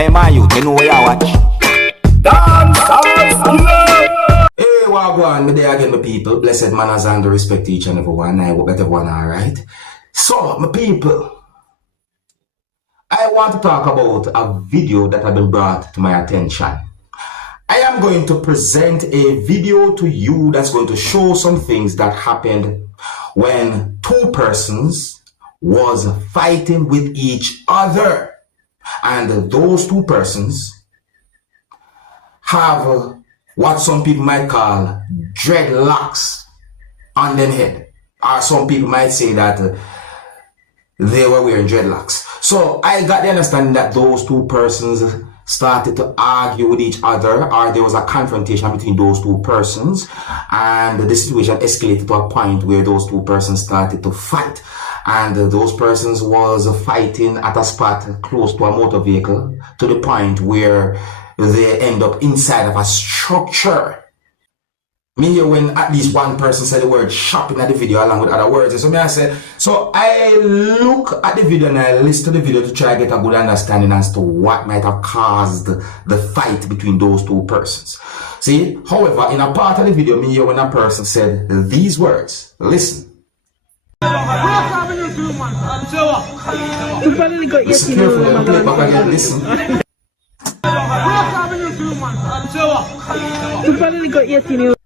Hey man, you know where you watch? Dancehall skilla. Hey, wagwan, me there again, my people. Blessed manners and the respect to each and every one. I hope that everyone alright. So, my people, I want to talk about a video that has been brought to my attention. I am going to present a video to you that's going to show some things that happened when two persons was fighting with each other. And those two persons have what some people might call dreadlocks on their head. Or some people might say that they were wearing dreadlocks. So I got the understanding that those two persons started to argue with each other, or there was a confrontation between those two persons, and the situation escalated to a point where those two persons started to fight. And those persons was fighting at a spot close to a motor vehicle to the point where they end up inside of a structure. Me hear when at least one person said the word shopping at the video along with other words. So me I said, so I look at the video and I listen to the video to try to get a good understanding as to what might have caused the fight between those two persons. See, however, in a part of the video, me hear when a person said these words. Listen. Listen carefully, play it back again, listen.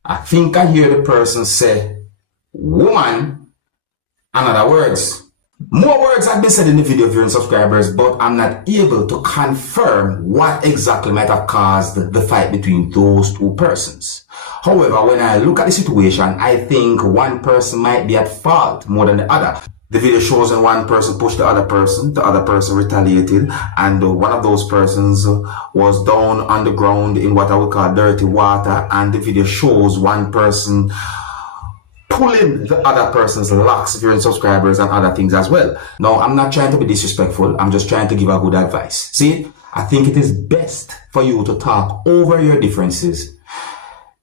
I think I hear the person say woman and other words. More words have been said in the video, viewing subscribers, but I'm not able to confirm what exactly might have caused the fight between those two persons. However, when I look at the situation, I think one person might be at fault more than the other. The video shows when one person pushed the other person retaliated, and one of those persons was down on the ground in what I would call dirty water, and the video shows one person pulling the other person's locks, viewing subscribers and other things as well. Now, I'm not trying to be disrespectful, I'm just trying to give a good advice. See, I think it is best for you to talk over your differences.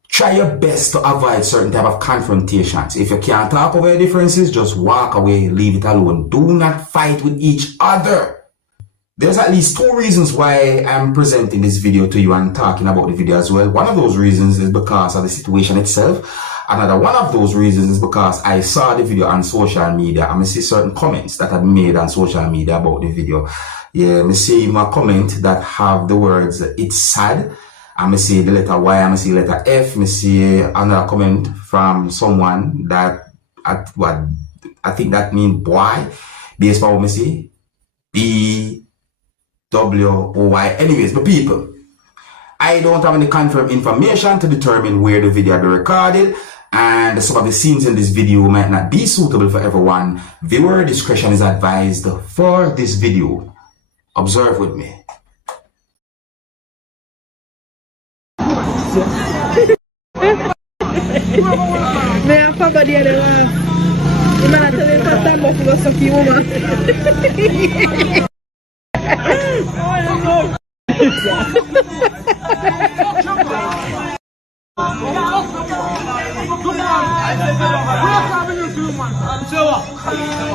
Try your best to avoid certain type of confrontations. If you can't talk over your differences, just walk away, leave it alone. Do not fight with each other. There's at least two reasons why I'm presenting this video to you and talking about the video as well. One of those reasons is because of the situation itself. Another one of those reasons is because I saw the video on social media and I see certain comments that have been made on social media about the video. Yeah, I see my comment that have the words, it's sad. I see the letter Y, I see the letter F, I see another comment from someone that, I think that means boy, based on what I see, B-W-O-Y. Anyways, but people, I don't have any confirmed information to determine where the video will be recorded, and some of the scenes in this video might not be suitable for everyone. Viewer discretion is advised for this video. Observe with me. Mais à part dire là, il m'a la télé pas tellement philosophie woman.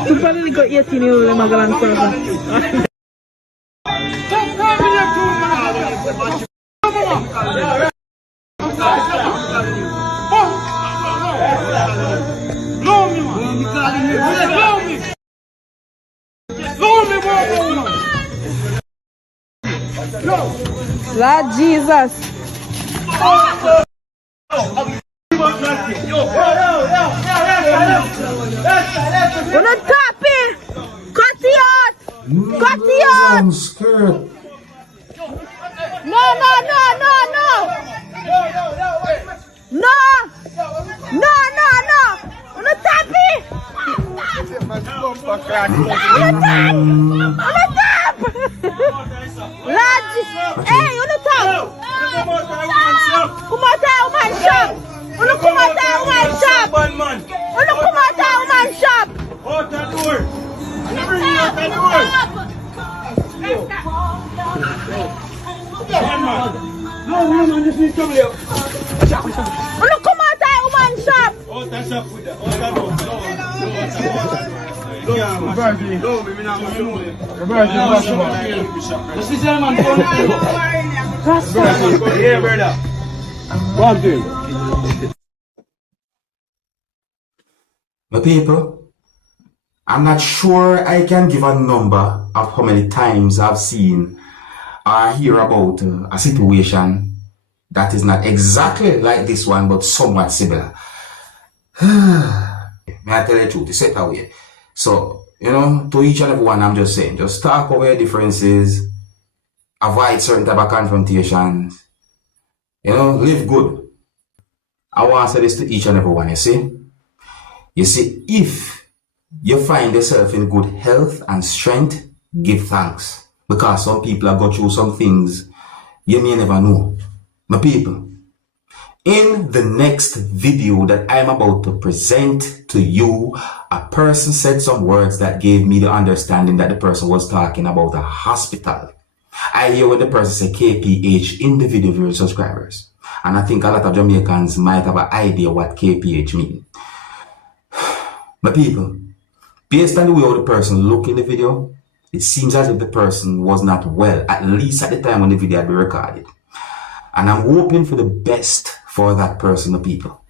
Tu parles de quoi est-ce que ma grande sœur? Lord Jesus. We're not tapping. Cut it out. Cut it out. I'm scared. No. We're not tapping. Hey, on the top! Come out of my shop! Come out of my shop! Come out of my shop! Out the door! Out the door! No, man, just need somebody else. Come out of my shop! Out the shop with that. Out the door. Virgin. No, me not going to know them. Virgin, what's this man phone? Yeah, brother. One thing. My people, I'm not sure I can give a number of how many times I've seen or hear about a situation that is not exactly like this one, but somewhat similar. May I tell you the truth? It's set away. So, you know, to each and every one, I'm just saying, just talk over your differences, avoid certain type of confrontations, you know, live good. I want to say this to each and every one, you see? You see, if you find yourself in good health and strength, give thanks. Because some people have got through some things you may never know. My people, in the next video that I'm about to present to you, a person said some words that gave me the understanding that the person was talking about a hospital. I hear when the person said KPH in the video, viewers, subscribers. And I think a lot of Jamaicans might have an idea what KPH means. My people, based on the way how the person looked in the video, it seems as if the person was not well, at least at the time when the video had been recorded. And I'm hoping for the best for that person, the people.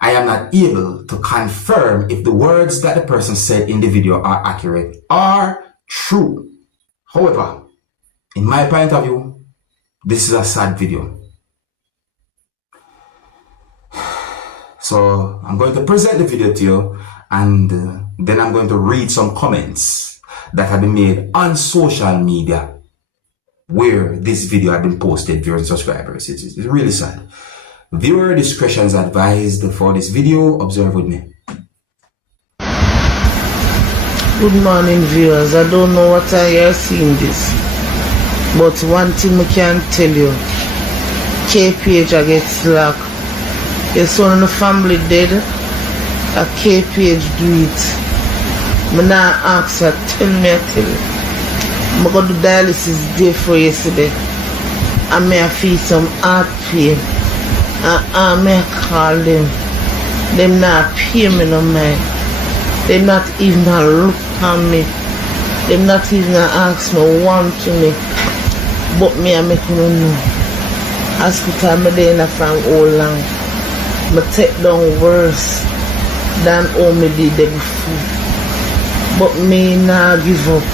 I am not able to confirm if the words that the person said in the video are accurate or true. However, in my point of view, this is a sad video. So I'm going to present the video to you, and then I'm going to read some comments that have been made on social media where this video had been posted, viewers and subscribers. It's really sad. Viewer discretion is advised for this video. Observe with me. Good morning, viewers. I don't know what I have seen this, but one thing I can tell you, KPH I get slack. Yes, one of the family dead, a KPH do it. I now ask her, tell me, I tell you. I got the dialysis day for yesterday. I may have feel some heart pain. I may call them. Them not pay me no mind. They not even look at me. They not even ask me one to me. But me I make no know. Hospital me there from all long. Me take down worse than all me did there before. But me nah give up.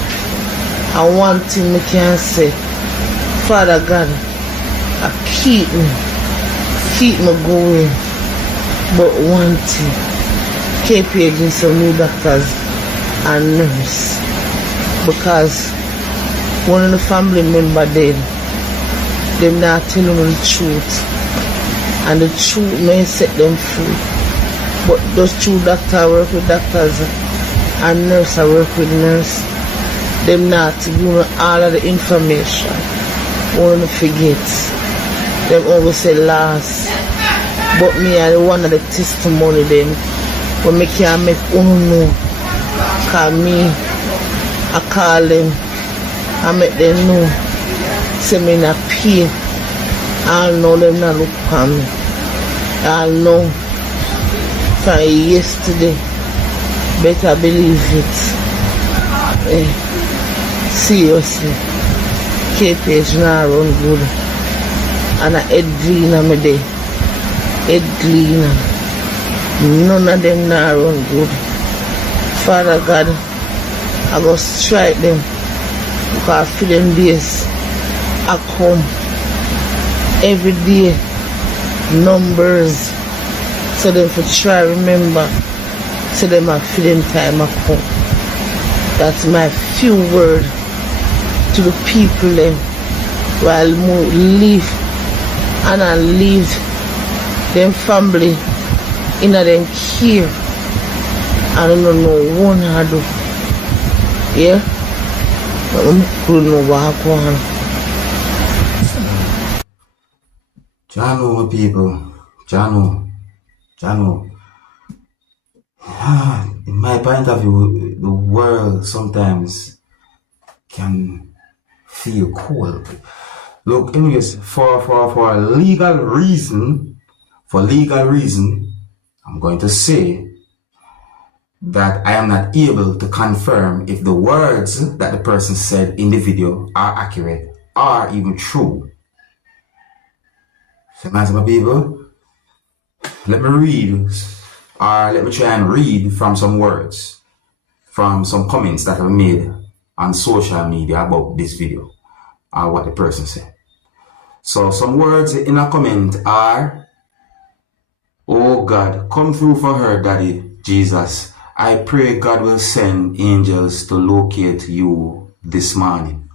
And one thing me can say, Father God, keep me going. But one thing, KPH needs some new doctors and nurse, because one of the family member dead, them not telling them the truth, and the truth may set them free. But those two doctors work with doctors and nurse work with nurse. Them not give me all of the information. One forget. Them always say last. But me I one of the testimony them. But me can't make know. Cause me I call them. I make them know. Say me not pay. I know them not look for me. I know from yesterday. Better believe it. Seriously, KPH now run good, and I head cleaner me day, head cleaner. None of them now run good. Father God, I go strike them, because for them days I come every day, numbers, so them for try remember, so them I feel them time I come. That's my few words to the people them while live and I leave them family in them care. I don't know one I do. Yeah? But I don't know what Jano, my people. Jano. In my point of view, the world sometimes can feel cold. Look, anyways, for legal reason, I'm going to say that I am not able to confirm if the words that the person said in the video are accurate or even true. So, my people, let me read, or let me try and read from some words, from some comments that I've made on social media about this video, or what the person said. So some words in a comment are, "Oh God, come through for her, Daddy Jesus. I pray God will send angels to locate you this morning."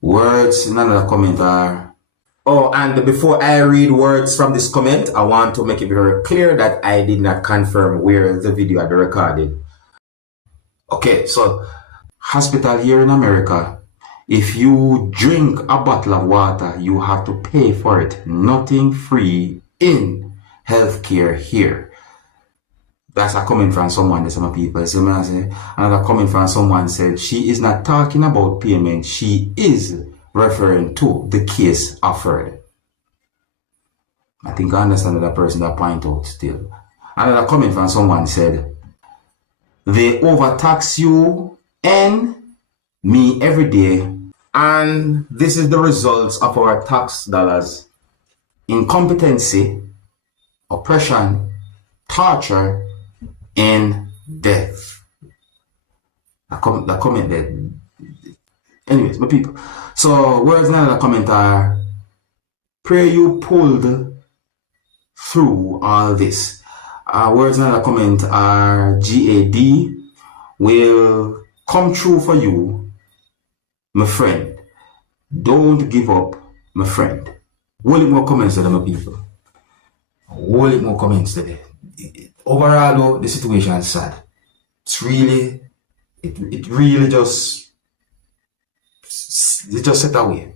Words in another comment are, oh, and before I read words from this comment, I want to make it very clear that I did not confirm where the video had been recorded. Okay, so hospital here in America, if you drink a bottle of water, you have to pay for it. Nothing free in healthcare here. That's a comment from someone, some people. So another comment from someone said, she is not talking about payment. She is referring to the case offered. I think I understand that person that point out still. Another comment from someone said, they overtax you and me every day, and this is the results of our tax dollars. Incompetency, oppression, torture, and death. A comment there. Anyways, my people. So words in another comment are, pray you pulled through all this. Words in another comment are, GAD will come true for you, my friend. Don't give up, my friend. Whole lot more comments today, my people. Whole lot more comments today. Overall, though, the situation is sad. It's really, it really just set away.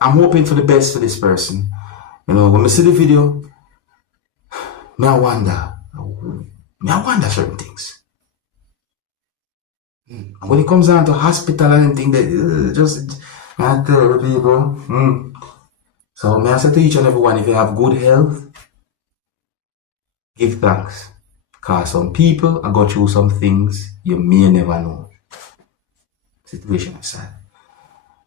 I'm hoping for the best for this person. You know, when I see the video, I wonder certain things. And when it comes down to hospital and things, that just I tell people. So may I say to each and everyone, if you have good health, give thanks. Because some people are going through some things you may never know. Situation is sad.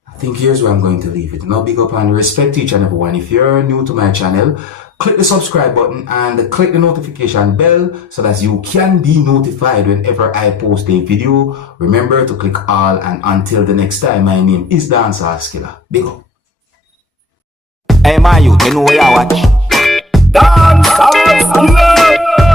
I think here's where I'm going to leave it. Now big up and respect each and everyone. If you're new to my channel, click the subscribe button and click the notification bell so that you can be notified whenever I post a video. Remember to click all, and until the next time, my name is Dancehall Skilla. Big up. Hey, my youth, you know what I watch? Dancehall Skilla.